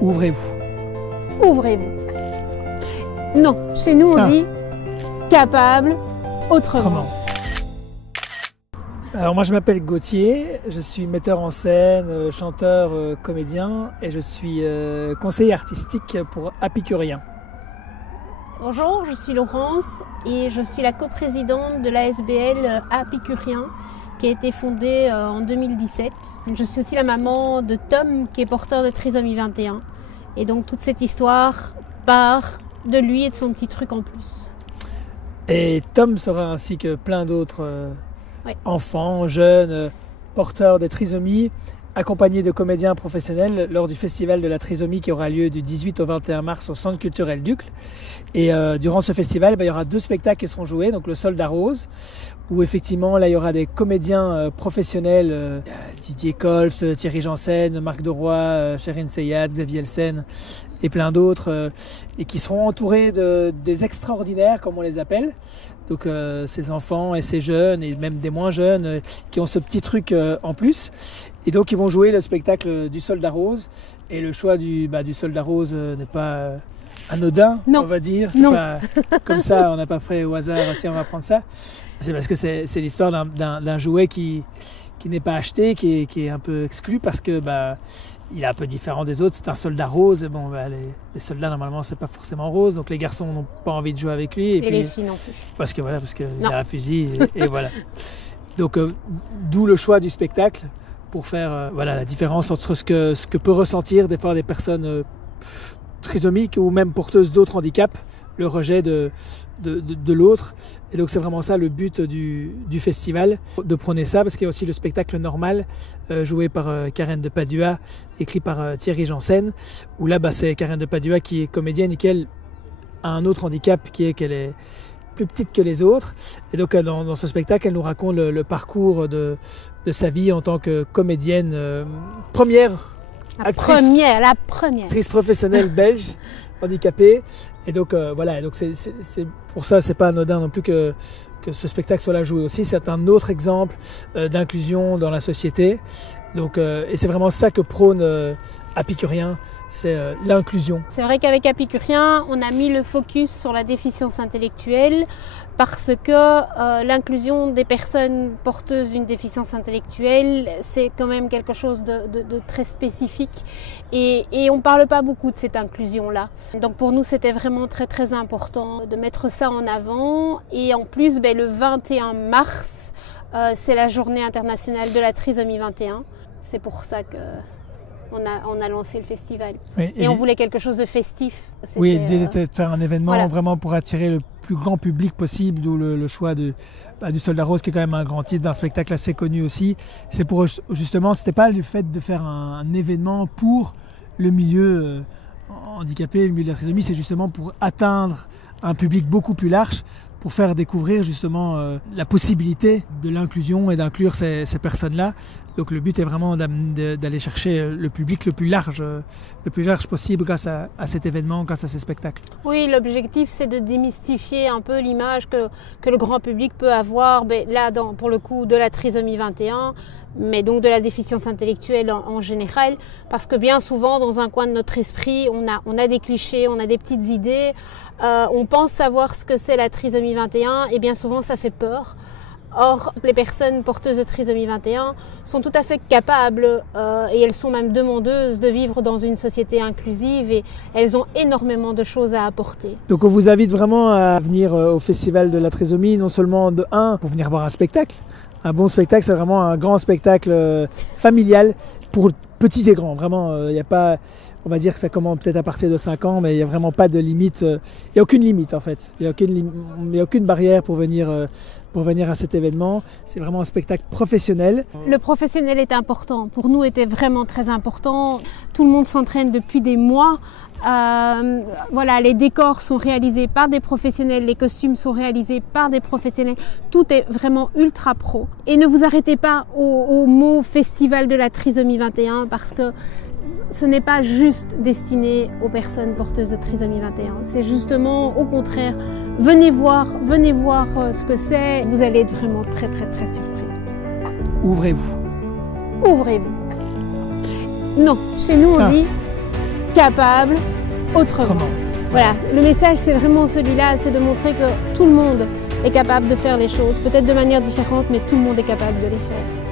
Ouvrez-vous. Ouvrez-vous. Non, chez nous on dit capable autrement. Alors moi je m'appelle Gauthier, je suis metteur en scène, chanteur, comédien et je suis conseiller artistique pour Apicurien. Bonjour, je suis Laurence et je suis la coprésidente de l'ASBL Apicurien qui a été fondée en 2017. Je suis aussi la maman de Tom qui est porteur de trisomie 21 et donc toute cette histoire part de lui et de son petit truc en plus. Et Tom sera ainsi que plein d'autres enfants, jeunes, porteurs de trisomie, accompagnés de comédiens professionnels lors du festival de la trisomie qui aura lieu du 18 au 21 mars au Centre culturel d'Uccle. Et durant ce festival, il y aura 2 spectacles qui seront joués, donc le Soldat Rose, où effectivement là il y aura des comédiens professionnels, Didier Colf, Thierry Janssen, Marc Deroy, Sherin Seyad, Xavier Elsen et plein d'autres, et qui seront entourés des extraordinaires comme on les appelle. Donc ces enfants et ces jeunes et même des moins jeunes qui ont ce petit truc en plus. Et donc ils vont jouer le spectacle du Soldat Rose. Et le choix du Soldat Rose n'est pas anodin, on va dire. C'est pas comme ça, on n'a pas fait au hasard, tiens on va prendre ça. C'est parce que c'est l'histoire d'un jouet qui n'est pas acheté, qui est un peu exclu parce que il est un peu différent des autres. C'est un soldat rose. Et bon, les soldats normalement c'est pas forcément rose, donc les garçons n'ont pas envie de jouer avec lui. Et puis, les filles non plus. Parce qu'il a un fusil et voilà. Donc d'où le choix du spectacle pour faire la différence entre ce que peut ressentir des fois des personnes trisomiques ou même porteuses d'autres handicaps, le rejet de l'autre. Et donc c'est vraiment ça le but du festival, de prôner ça, parce qu'il y a aussi le spectacle normal joué par Karen de Padua, écrit par Thierry Janssen, où là c'est Karen de Padua qui est comédienne et qu'elle a un autre handicap qui est qu'elle est plus petite que les autres. Et donc dans ce spectacle elle nous raconte le parcours de sa vie en tant que comédienne, première actrice professionnelle belge handicapée. Et donc c'est pour ça c'est pas anodin non plus que ce spectacle soit là joué aussi. C'est un autre exemple d'inclusion dans la société. Donc, et c'est vraiment ça que prône Apicurien, c'est l'inclusion. C'est vrai qu'avec Apicurien, on a mis le focus sur la déficience intellectuelle parce que l'inclusion des personnes porteuses d'une déficience intellectuelle, c'est quand même quelque chose de très spécifique et on ne parle pas beaucoup de cette inclusion-là. Donc pour nous, c'était vraiment très très important de mettre ça en avant. Et en plus, le 21 mars, c'est la journée internationale de la trisomie 21. C'est pour ça qu'on a lancé le festival. Oui, et on voulait quelque chose de festif. Oui, l'idée était de faire un événement vraiment pour attirer le plus grand public possible, d'où le choix du Soldat Rose, qui est quand même un grand titre, d'un spectacle assez connu aussi. C'est pour justement, c'était pas le fait de faire un événement pour le milieu handicapé, le milieu de la trisomie, c'est justement pour atteindre un public beaucoup plus large, pour faire découvrir justement la possibilité de l'inclusion et d'inclure ces personnes-là. Donc le but est vraiment d'aller chercher le public le plus large possible grâce à cet événement, grâce à ces spectacles. Oui, l'objectif c'est de démystifier un peu l'image que le grand public peut avoir, là pour le coup de la trisomie 21, mais donc de la déficience intellectuelle en général, parce que bien souvent dans un coin de notre esprit, on a des clichés, on a des petites idées, on pense savoir ce que c'est la trisomie 21 et bien souvent ça fait peur. Or, les personnes porteuses de trisomie 21 sont tout à fait capables et elles sont même demandeuses de vivre dans une société inclusive et elles ont énormément de choses à apporter. Donc on vous invite vraiment à venir au Festival de la trisomie, non seulement pour venir voir un spectacle. Un bon spectacle, c'est vraiment un grand spectacle familial pour petits et grands. Vraiment, il n'y a pas... On va dire que ça commence peut-être à partir de 5 ans, mais il n'y a vraiment pas de limite. Il n'y a aucune limite en fait. Il n'y a aucune barrière pour venir à cet événement. C'est vraiment un spectacle professionnel. Le professionnel est important. Pour nous, était vraiment très important. Tout le monde s'entraîne depuis des mois. Les décors sont réalisés par des professionnels, les costumes sont réalisés par des professionnels. Tout est vraiment ultra pro. Et ne vous arrêtez pas au mot festival de la trisomie 21 parce que ce n'est pas juste destiné aux personnes porteuses de trisomie 21. C'est justement au contraire, venez voir ce que c'est. Vous allez être vraiment très très très surpris. Ouvrez-vous. Ouvrez-vous. Non, chez nous on dit capable autrement. Voilà, le message c'est vraiment celui-là, c'est de montrer que tout le monde est capable de faire les choses, peut-être de manière différente, mais tout le monde est capable de les faire.